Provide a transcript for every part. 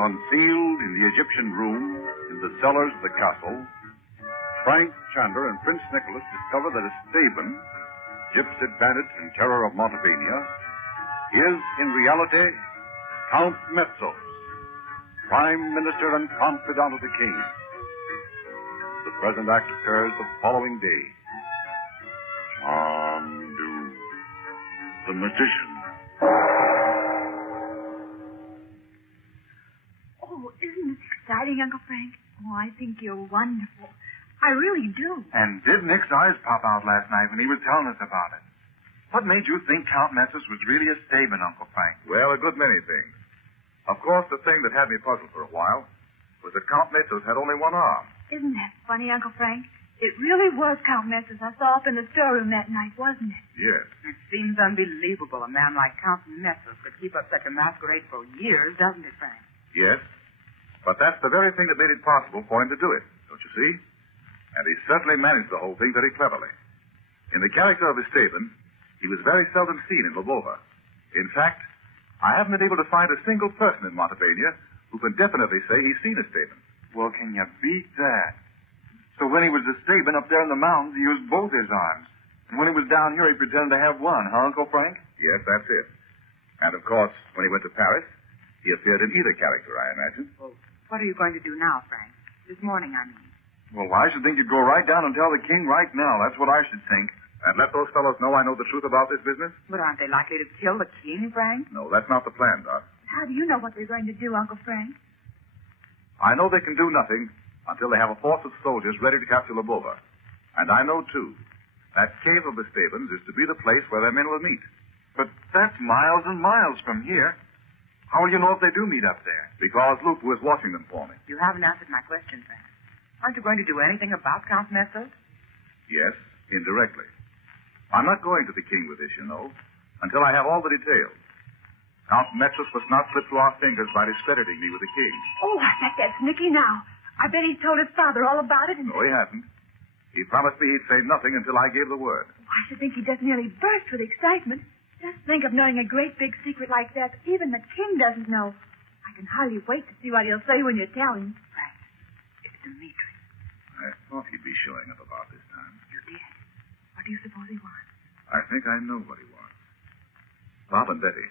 Concealed in the Egyptian room, in the cellars of the castle, Frank, Chandler, and Prince Nicholas discover that a Steuben, gypsy bandit and terror of Montevania, is in reality Count Metzos, Prime Minister and confidant of the King. The present act occurs the following day. Chandu the Magician. Oh, isn't this exciting, Uncle Frank? Oh, I think you're wonderful. I really do. And did Nick's eyes pop out last night when he was telling us about it? What made you think Count Metzos was really a Steuben, Uncle Frank? Well, a good many things. Of course, the thing that had me puzzled for a while was that Count Metzos had only one arm. Isn't that funny, Uncle Frank? It really was Count Metzos I saw up in the storeroom that night, wasn't it? Yes. It seems unbelievable a man like Count Metzos could keep up such a masquerade for years, doesn't it, Frank? Yes. But that's the very thing that made it possible for him to do it, don't you see? And he certainly managed the whole thing very cleverly. In the character of a Steuben, he was very seldom seen in Lvova. In fact, I haven't been able to find a single person in Montevania who can definitely say he's seen a Steuben. Well, can you beat that? So when he was a Steuben up there in the mountains, he used both his arms. And when he was down here, he pretended to have one, huh, Uncle Frank? Yes, that's it. And, of course, when he went to Paris, he appeared in either character, I imagine. Well, what are you going to do now, Frank? This morning, I mean. Well, I should think you'd go right down and tell the king right now. That's what I should think. And let those fellows know I know the truth about this business? But aren't they likely to kill the king, Frank? No, that's not the plan, Doc. How do you know what they're going to do, Uncle Frank? I know they can do nothing until they have a force of soldiers ready to capture Lvova. And I know, too, that cave of the Steubens is to be the place where their men will meet. But that's miles and miles from here. How will you know if they do meet up there? Because Lupu is watching them for me. You haven't answered my question, Frank. Aren't you going to do anything about Count Metzos? Yes, indirectly. I'm not going to the king with this, you know, until I have all the details. Count Metzos must not slip through our fingers by discrediting me with the king. Oh, I bet that's Nicky now. I bet he's told his father all about it. And... No, he hasn't. He promised me he'd say nothing until I gave the word. Oh, I should think he just nearly burst with excitement. Just think of knowing a great big secret like that even the king doesn't know. I can hardly wait to see what he'll say when you tell him. Frank, it's Dimitri. I thought he'd be showing up about this time. You did? What do you suppose he wants? I think I know what he wants. Bob and Betty,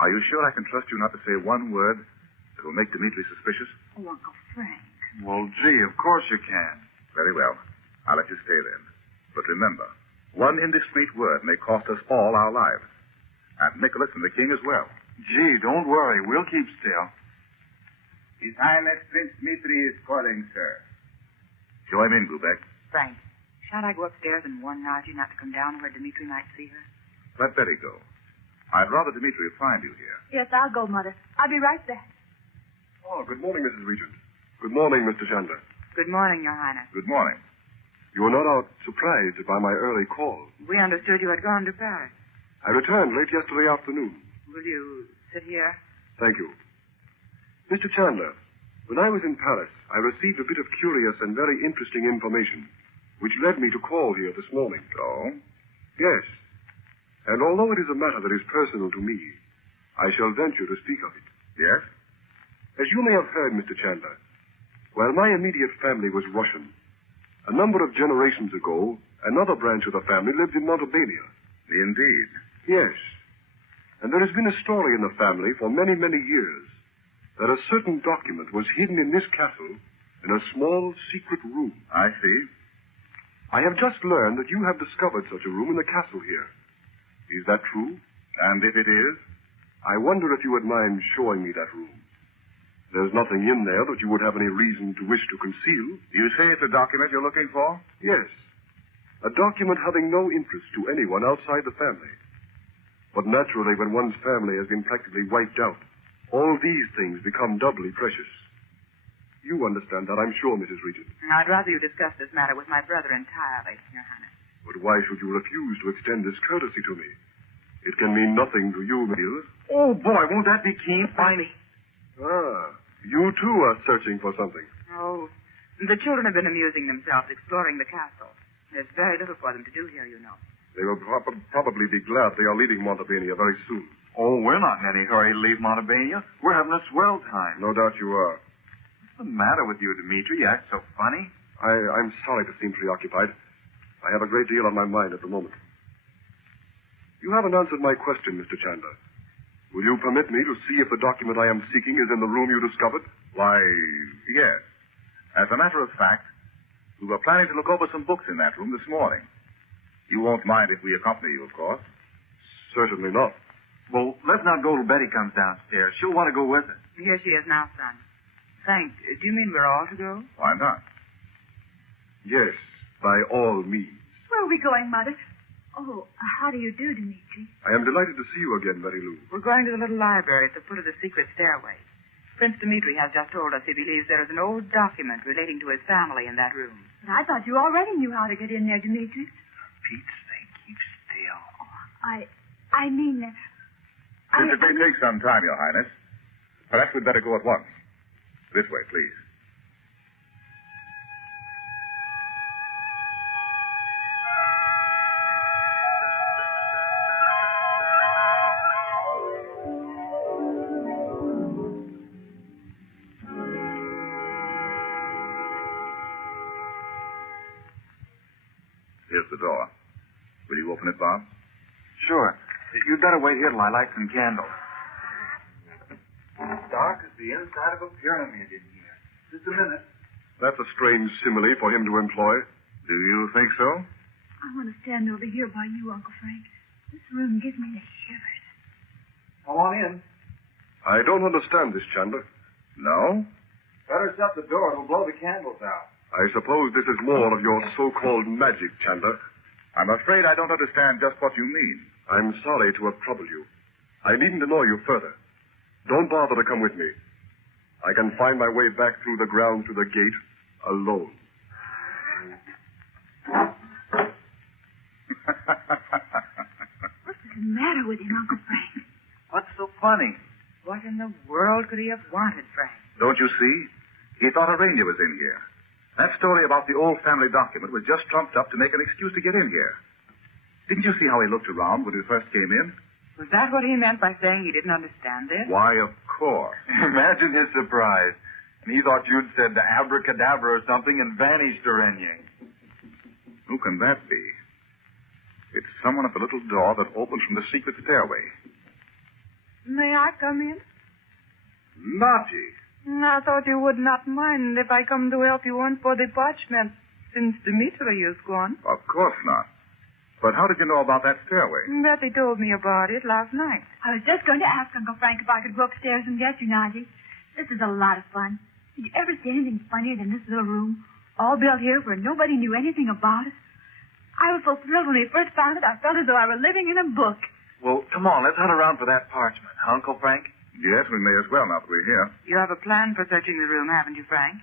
are you sure I can trust you not to say one word that will make Dimitri suspicious? Oh, Uncle Frank. Well, gee, of course you can. Very well. I'll let you stay then. But remember, one indiscreet word may cost us all our lives. And Nicholas and the king as well. Gee, don't worry. We'll keep still. His Highness Prince Dmitri is calling, sir. Show him in, Gubek. Frank, shan't I go upstairs and warn Nadji not to come down where Dimitri might see her? Let Betty go. I'd rather Dimitri find you here. Yes, I'll go, Mother. I'll be right back. Oh, good morning, Mrs. Regent. Good morning, Mr. Chandler. Good morning, Your Highness. Good morning. You were not out surprised by my early call. We understood you had gone to Paris. I returned late yesterday afternoon. Will you sit here? Thank you. Mr. Chandler, when I was in Paris, I received a bit of curious and very interesting information, which led me to call here this morning. Oh? Yes. And although it is a matter that is personal to me, I shall venture to speak of it. Yes? As you may have heard, Mr. Chandler, while my immediate family was Russian, a number of generations ago, another branch of the family lived in Montevania. Indeed. Yes. And there has been a story in the family for many, many years that a certain document was hidden in this castle in a small secret room. I see. I have just learned that you have discovered such a room in the castle here. Is that true? And if it is? I wonder if you would mind showing me that room. There's nothing in there that you would have any reason to wish to conceal. You say it's a document you're looking for? Yes. A document having no interest to anyone outside the family. But naturally, when one's family has been practically wiped out, all these things become doubly precious. You understand that, I'm sure, Mrs. Regent. I'd rather you discuss this matter with my brother entirely, Your Highness. But why should you refuse to extend this courtesy to me? It can mean nothing to you, Mills. Oh, boy, won't that be keen? Finally. Ah, you too are searching for something. Oh, the children have been amusing themselves exploring the castle. There's very little for them to do here, you know. They will probably be glad they are leaving Montebania very soon. Oh, we're not in any hurry to leave Montebania. We're having a swell time. No doubt you are. What's the matter with you, Dimitri? You act so funny. I'm sorry to seem preoccupied. I have a great deal on my mind at the moment. You haven't answered my question, Mr. Chandler. Will you permit me to see if the document I am seeking is in the room you discovered? Why, yes. As a matter of fact, we were planning to look over some books in that room this morning. You won't mind if we accompany you, of course. Certainly not. Well, let's not go till Betty comes downstairs. She'll want to go with us. Here she is now, son. Frank, do you mean we're all to go? Why not? Yes, by all means. Where are we going, Mother? Oh, how do you do, Dimitri? I am delighted to see you again, Mary Lou. We're going to the little library at the foot of the secret stairway. Prince Dimitri has just told us he believes there is an old document relating to his family in that room. But I thought you already knew how to get in there, Dimitri. Pete's sake, keep still. I mean... Since it may take some time, Your Highness, perhaps we'd better go at once. This way, please. Here's the door. Will you open it, Bob? Sure. You'd better wait here till I light some candles. Dark as the inside of a pyramid in here. Just a minute. That's a strange simile for him to employ. Do you think so? I want to stand over here by you, Uncle Frank. This room gives me the shivers. Come on in. I don't understand this, Chandler. No? Better shut the door. It'll blow the candles out. I suppose this is more of your so-called magic, Chandler. I'm afraid I don't understand just what you mean. I'm sorry to have troubled you. I needn't annoy you further. Don't bother to come with me. I can find my way back through the grounds to the gate alone. What's the matter with him, Uncle Frank? What's so funny? What in the world could he have wanted, Frank? Don't you see? He thought a ranger was in here. That story about the old family document was just trumped up to make an excuse to get in here. Didn't you see how he looked around when he first came in? Was that what he meant by saying he didn't understand this? Why, of course. Imagine his surprise. And he thought you'd said the abracadabra or something and vanished, Orenye. Who can that be? It's someone at the little door that opens from the secret stairway. May I come in? Nadji. I thought you would not mind if I come to help you hunt for the parchment, since Dimitri is gone. Of course not. But how did you know about that stairway? Betty told me about it last night. I was just going to ask Uncle Frank if I could go upstairs and get you, Nadji. This is a lot of fun. Did you ever see anything funnier than this little room? All built here where nobody knew anything about it. I was so thrilled when we first found it, I felt as though I were living in a book. Well, come on, let's hunt around for that parchment, huh, Uncle Frank? Yes, we may as well now that we're here. You have a plan for searching the room, haven't you, Frank?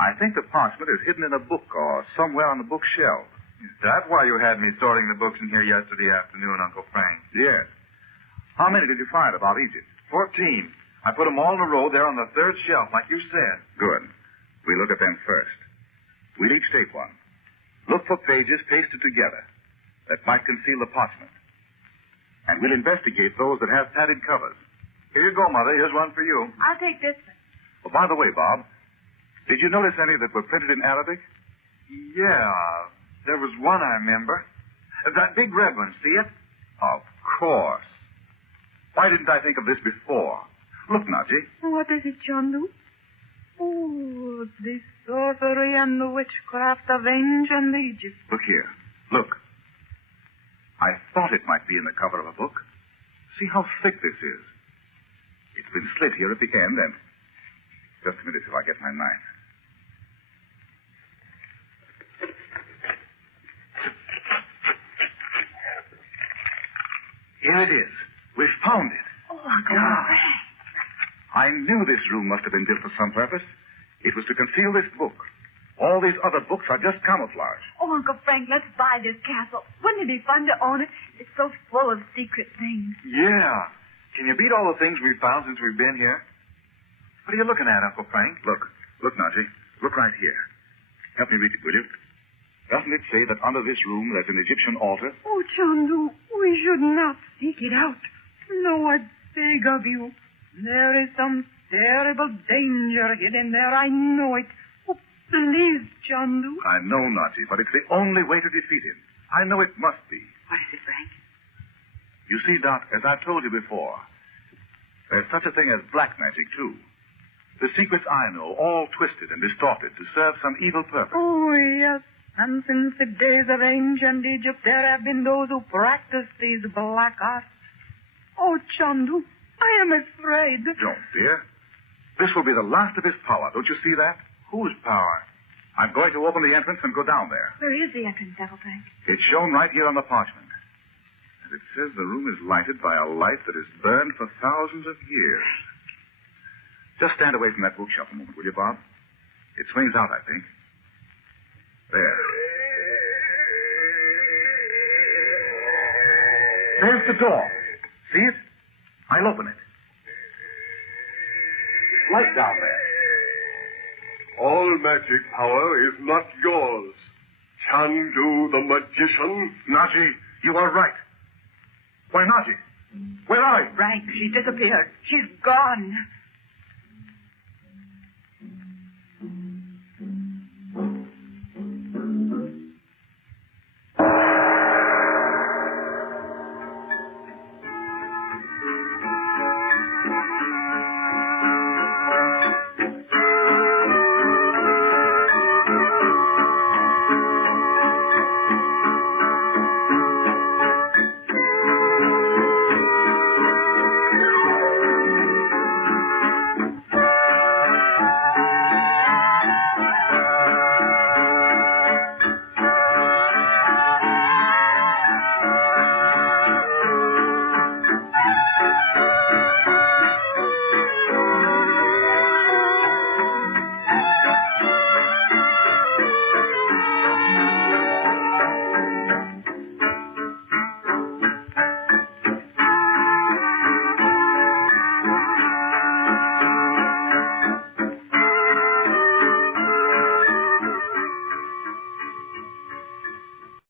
I think the parchment is hidden in a book or somewhere on the bookshelf. Is that why you had me sorting the books in here yesterday afternoon, Uncle Frank? Yes. How many did you find about Egypt? 14. I put them all in a row there on the third shelf, like you said. Good. We look at them first. We'll each take one. Look for pages pasted together that might conceal the parchment. And we'll investigate those that have padded covers. Here you go, Mother. Here's one for you. I'll take this one. Oh, by the way, Bob, did you notice any that were printed in Arabic? Yeah, there was one I remember. That big red one, see it? Of course. Why didn't I think of this before? Look, Nadji. What is it, Chandu? Oh, the sorcery and the witchcraft of ancient Egypt. Look here. Look. I thought it might be in the cover of a book. See how thick this is. It's been slit here at the end, and... Just a minute till I get my knife. Here it is. We've found it. Oh, Uncle Frank. I knew this room must have been built for some purpose. It was to conceal this book. All these other books are just camouflage. Oh, Uncle Frank, let's buy this castle. Wouldn't it be fun to own it? It's so full of secret things. Yeah. Can you beat all the things we've found since we've been here? What are you looking at, Uncle Frank? Look, Nadji. Look right here. Help me read it, will you? Doesn't it say that under this room there's an Egyptian altar? Oh, Chandu, we should not seek it out. No, I beg of you. There is some terrible danger hidden there. I know it. Oh, please, Chandu. I know, Nadji, but it's the only way to defeat him. I know it must be. What is it, Frank? You see, Doc, as I've told you before, there's such a thing as black magic, too. The secrets I know, all twisted and distorted to serve some evil purpose. Oh, yes. And since the days of ancient Egypt, there have been those who practiced these black arts. Oh, Chandu, I am afraid. Don't fear. This will be the last of his power. Don't you see that? Whose power? I'm going to open the entrance and go down there. Where is the entrance, Uncle Frank? It's shown right here on the parchment. And it says the room is lighted by a light that has burned for thousands of years. Just stand away from that bookshelf a moment, will you, Bob? It swings out, I think. There. There's the door. See it? I'll open it. It's light down there. All magic power is not yours. Chandu the Magician. Nadji, you are right. Why, Nadji, where are you? Frank, she disappeared. She's gone.